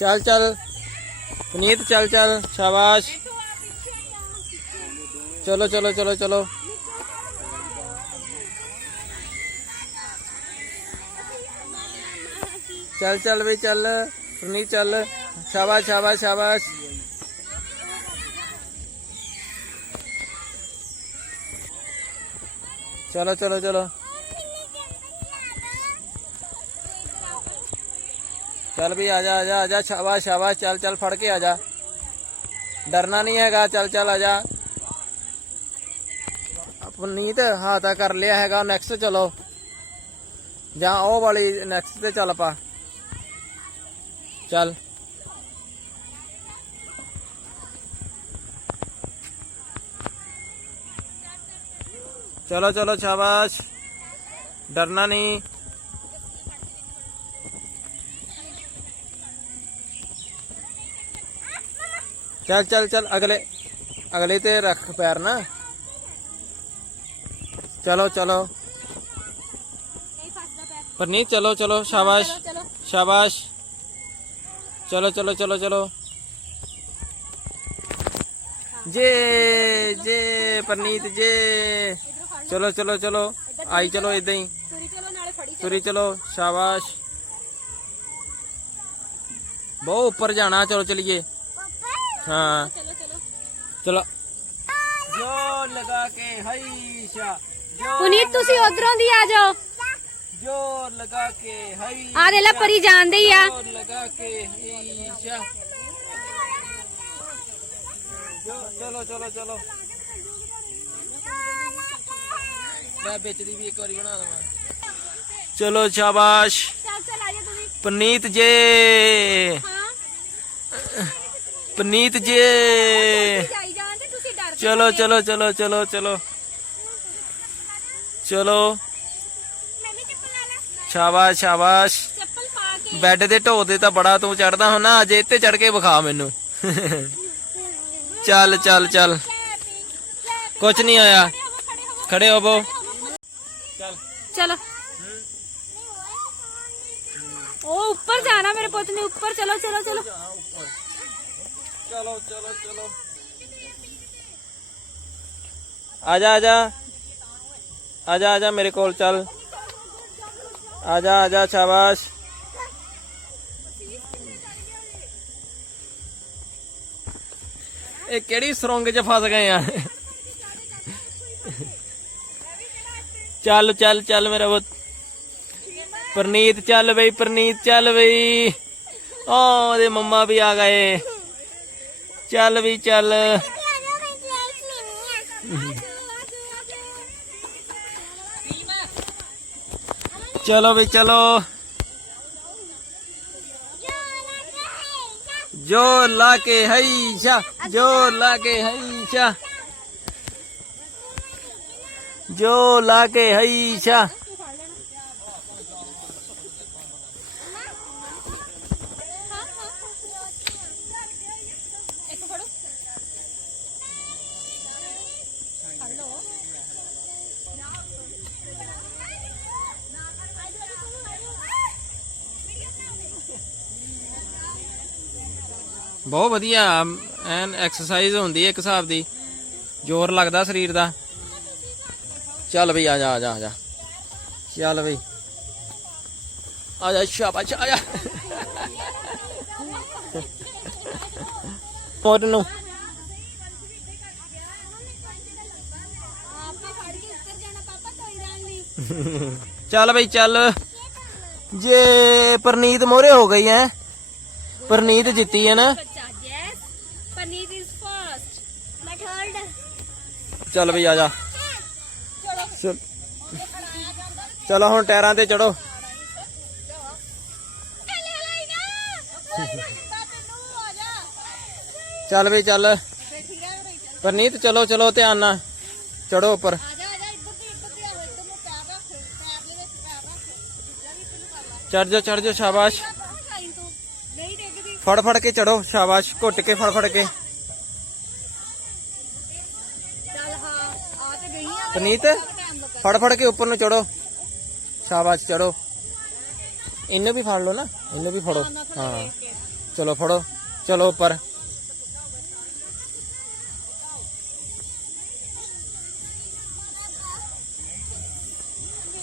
ਚੱਲ ਚੱਲ। ਪਨੀਤ, ਚੱਲ ਚੱਲ। ਸ਼ਾਬਾਸ਼। ਚਲੋ ਚਲੋ ਚਲੋ ਚਲੋ। ਚੱਲ ਚੱਲ ਵੀ ਚੱਲ। ਪਨੀਤ, ਚੱਲ। ਸ਼ਾਬਾਸ਼ ਸ਼ਾਬਾਸ਼ ਸ਼ਾਬਾਸ਼। ਚਲੋ ਚਲੋ ਚਲੋ। ਚੱਲ ਵੀ ਆ ਜਾ ਆ ਜਾ ਆ ਜਾ ਸ਼ਾਬਾਸ਼ ਸ਼ਾਬਾਸ਼ ਚੱਲ ਚੱਲ ਫੜ ਕੇ ਆ ਜਾ ਡਰਨਾ ਨਹੀਂ ਹੈਗਾ ਚੱਲ ਚੱਲ ਆ ਜਾ ਪੁਨੀਤ ਹਾਂ ਤਾਂ ਕਰ ਲਿਆ ਹੈਗਾ ਨੈਕਸਟ ਚਲੋ ਜਾਂ ਉਹ ਵਾਲੀ ਨੈਕਸਟ ਤੇ ਚੱਲ ਪਾ ਚੱਲ ਚਲੋ ਚਲੋ ਸ਼ਾਬਾਸ਼ ਡਰਨਾ ਨਹੀਂ चल चल चल अगले अगले ते रख पैर ना। चलो चलो। पर नहीं चलो चलो शाबाश शाबाश। चलो चलो चलो चलो। जे जे परनीत जे। चलो चलो चलो। आई चलो इधर ही। तुरी चलो शाबाश। बहुत ऊपर जाना चलो चलिए। ਬਹੁਤ ਉੱਪਰ ਜਾਣਾ ਚਲੋ ਚਲੀਏ ਹਾਂ ਚਲੋ ਚਲੋ ਚਲੋ ਜੋ ਲਗਾ ਕੇ ਹਈਸ਼ਾ ਜੋ ਪੁਨੀਤ ਤੁਸੀਂ ਉਧਰੋਂ ਦੀ ਆ ਜਾਓ ਜੋ ਲਗਾ ਕੇ ਹਈ ਆ ਦੇ ਲੈ ਪਰੀ ਜਾਣਦੇ ਹੀ ਆ ਜੋ ਲਗਾ ਕੇ ਹਈਸ਼ਾ ਜੋ ਚਲੋ ਚਲੋ ਚਲੋ ਮੈਂ ਵਿੱਚ ਦੀ ਵੀ ਇੱਕ ਵਾਰੀ ਬਣਾ ਦਵਾਂ ਚਲੋ ਸ਼ਾਬਾਸ਼ ਚੱਲ ਚੱਲ ਆ ਜਾ ਤੂੰ ਵੀ ਪਨੀਤ ਜੇ ਹਾਂ ਪਨੀਤ ਜੇ। ਚਲੋ ਚਲੋ ਚਲੋ ਚਲੋ ਚਲੋ। ਚਲੋ। ਸ਼ਾਬਾਸ਼ ਸ਼ਾਬਾਸ਼। ਬੈੱਡ ਦੇ ਢੋ ਤੇ ਤਾਂ ਬੜਾ ਤੂੰ ਚੜਦਾ ਹੁੰਨਾ ਅਜੇ ਇੱਥੇ ਚੜ ਕੇ ਵਿਖਾ ਮੈਨੂੰ। ਚੱਲ ਚੱਲ ਚੱਲ। ਕੁਛ ਨਹੀਂ ਆਇਆ ਖੜੇ ਹੋਵੋ। ਚੱਲ ਚਲੋ। ਉਹ ਉੱਪਰ ਜਾਣਾ ਮੇਰੇ ਪੁੱਤ ਨੇ, ਉੱਪਰ। ਚਲੋ ਚਲੋ ਚਲੋ। ਚਲੋ ਚਲੋ ਚਲੋ। ਆ ਜਾ ਆਜਾ ਆਜਾ ਮੇਰੇ ਕੋਲ, ਚੱਲ। ਆ ਜਾ ਸ਼ਾਬਾਸ਼। ਇਹ ਕਿਹੜੀ ਸੁਰੰਗ 'ਚ ਫਸ ਗਏ ਆ? ਚੱਲ ਚੱਲ ਚੱਲ ਮੇਰਾ ਪੁੱਤ। ਪ੍ਰਨੀਤ ਚੱਲ ਬਈ, ਪ੍ਰਨੀਤ ਚੱਲ ਬਈ। ਆ ਉਹਦੇ ਮੰਮਾ ਵੀ ਆ ਗਏ। ਚੱਲ ਵੀ ਚੱਲ ਚਲੋ ਵੀ ਚਲੋ ਜੋ ਲਾ ਕੇ ਹਈਸ਼ਾ ਜੋ ਲਾ ਕੇ ਹਈਸ਼ਾ ਜੋ ਲਾ ਕੇ ਹਈਸ਼ਾ ਇੱਕ ਬਹੁਤ ਵਧੀਆ, ਐਨ ਐਕਸਰਸਾਈਜ਼ ਹੁੰਦੀ ਹੈ ਇੱਕ ਹਿਸਾਬ ਦੀ। ਜ਼ੋਰ ਲੱਗਦਾ ਸਰੀਰ ਦਾ। ਚੱਲ ਬਈ, ਆ ਜਾ ਆ ਜਾ ਆ ਜਾ। ਚੱਲ ਬਈ। ਆ ਜਾ ਸ਼ਾਬਾਸ਼ ਆ ਜਾ। ਮੋਰ ਨੂੰ। ਚੱਲ ਬਈ, ਚੱਲ। ਜੇ ਪਰਨੀਤ ਮੋਰੇ ਹੋ ਗਈ ਐ, ਪਰਨੀਤ ਜਿੱਤੀ ਹੈ ਨਾ। ਚੱਲ ਬਈ ਆ ਜਾ। ਚਲੋ। ਹੁਣ ਟਾਇਰਾਂ ਤੇ ਚੜੋ ਚੱਲ ਬਈ ਚੱਲ। ਪਰਨੀਤ ਚਲੋ ਚਲੋ ਧਿਆਨ ਨਾਲ। ਚੜੋ ਉੱਪਰ। ਵੀ ਚੜ ਜਾ ਚੜ ਜਾ ਸ਼ਾਬਾਸ਼। ਫੜ ਫੜ ਕੇ ਚੜੋ ਸ਼ਾਬਾਸ਼। ਘੁੱਟ ਕੇ ਫੜ ਫੜ ਕੇ। पनीत फट फट के ऊपर न चढ़ो। शाबाश, चढ़ो। इन भी फड़ लो ना इन भी फड़ो। हाँ चलो फड़ो। चलो ऊपर।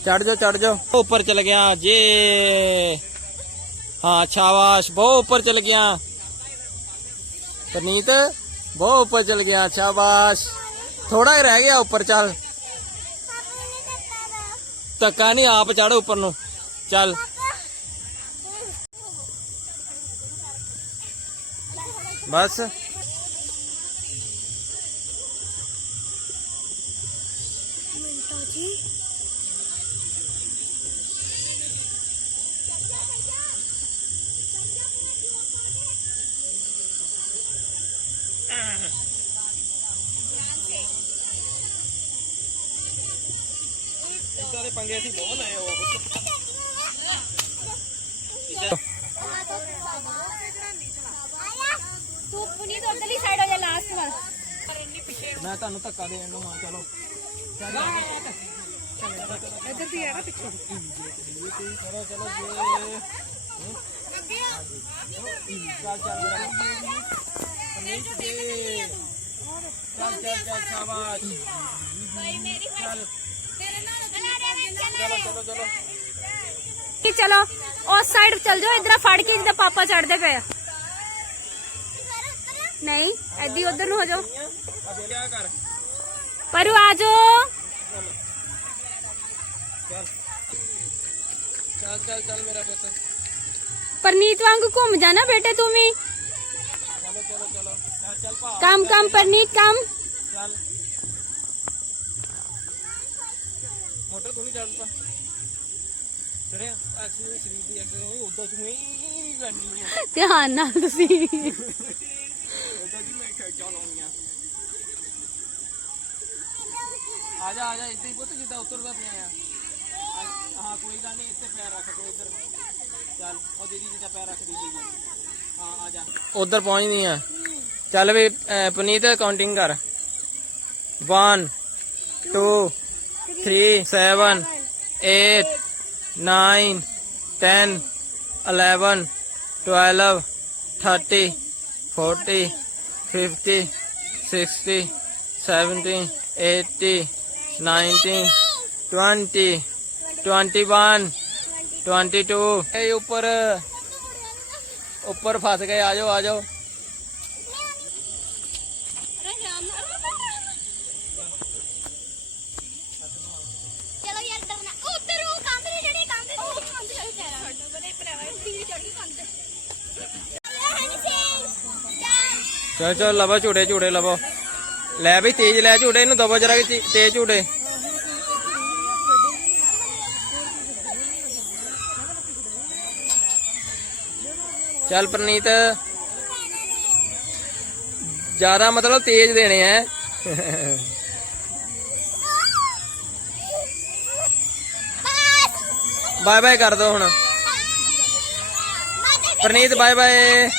चढ़ जाओ चढ़ जाओ। ऊपर चल गया जे हाँ शाबाश, बहुत ऊपर चल गया। प्रनीत बहुत ऊपर चल गया, शाबाश। थोड़ा ही रह गया ऊपर, चल। ਧੱਕਾ ਨਹੀਂ ਆਪ ਚੜ ਉੱਪਰ ਨੂੰ। ਚੱਲ। ਬਸ। ਦੇ ਪੰਗੇ ਅਸੀਂ ਬਹੁਤ ਲਏ ਹੋ ਤੂੰ ਪੁਨੀਤ ਉਧਰਲੀ ਸਾਈਡ ਹੋ ਜਾ ਲਾਸਟ ਵਾਰ ਮੈਂ ਤੁਹਾਨੂੰ ਧੱਕਾ ਦੇਣ ਨੂੰ ਮਾਂ ਚਲੋ। ਇੱਧਰ ਦੀ ਆ ਨਾ ਪਿੱਛੇ। ਚਲੋ ਚਲੋ ਜੀ। ਚੱਲ ਚੱਲ ਮੇਰਾ ਚੱਲ ਚੱਲ ਚੱਲ ਸ਼ਾਬਾਸ਼। ਚੱਲ। ਚਲੋ ਚਲੋ ਚਲੋ चलो चलो। ठीक चलो। उस साइड चल जाओ इधर फाड़ के जिदा पापा चढ़ते पे। नहीं ऐसी उधर हो जाओ। परू आ जाओ। चल। चल चल मेरा पुत्र। परनीत वांग घूम जाना बेटे तुम ही कम कम परनीत कम। मोटर तू नहीं चलता ਧਿਆਨ ਨਾਲ ਤੁਸੀਂ ਉਦਾਂ ਦੀ ਮੈਂ ਖੇਚਾਂ ਲਾਉਣੀਆਂ ਆ ਜਾ ਆ ਜਾ ਇੱਥੇ ਹੀ ਪੁੱਤ ਜਿੱਦਾਂ ਉਤਰਦਾ ਪਿਆ ਆ ਆ- ਹਾਂ ਕੋਈ ਗੱਲ ਨਹੀਂ ਇੱਥੇ ਪੈਰ ਰੱਖ ਤੂੰ ਇੱਧਰ ਚੱਲ ਉਹ ਦੀਦੀ ਜਿੱਦਾਂ ਪੈਰ ਰੱਖਦੀ ਸੀ ਹਾਂ ਆ ਜਾ ਉਧਰ ਪਹੁੰਚਦੀ ਆ ਚੱਲ ਵੀ ਅਹ, ਪੁਨੀਤ ਕਾਊਂਟਿੰਗ ਕਰ 1 2 3 7 8 nine, ten eleven twelve, thirty, forty, fifty, sixty, seventy eighty nineteen twenty twenty one, twenty two. ऊपर ऊपर फस गए, आ जाओ आ जाओ। ਚਲ ਚਲ, ਲਵੋ ਝੂੜੇ ਝੂੜੇ ਲਵੋ। ਲੈ ਬਈ, ਤੇਜ਼ ਲੈ ਝੂੜੇ ਇਹਨੂੰ ਦਬੋ ਜਰਾ ਤੇਜ਼ ਝੂੜੇ ਚੱਲ ਪ੍ਰਨੀਤ, ਜ਼ਿਆਦਾ ਮਤਲਬ ਤੇਜ਼ ਦੇਣੇ ਐ। ਬਾਏ ਬਾਏ ਕਰ ਦੋ ਹੁਣ। Praneet bye bye.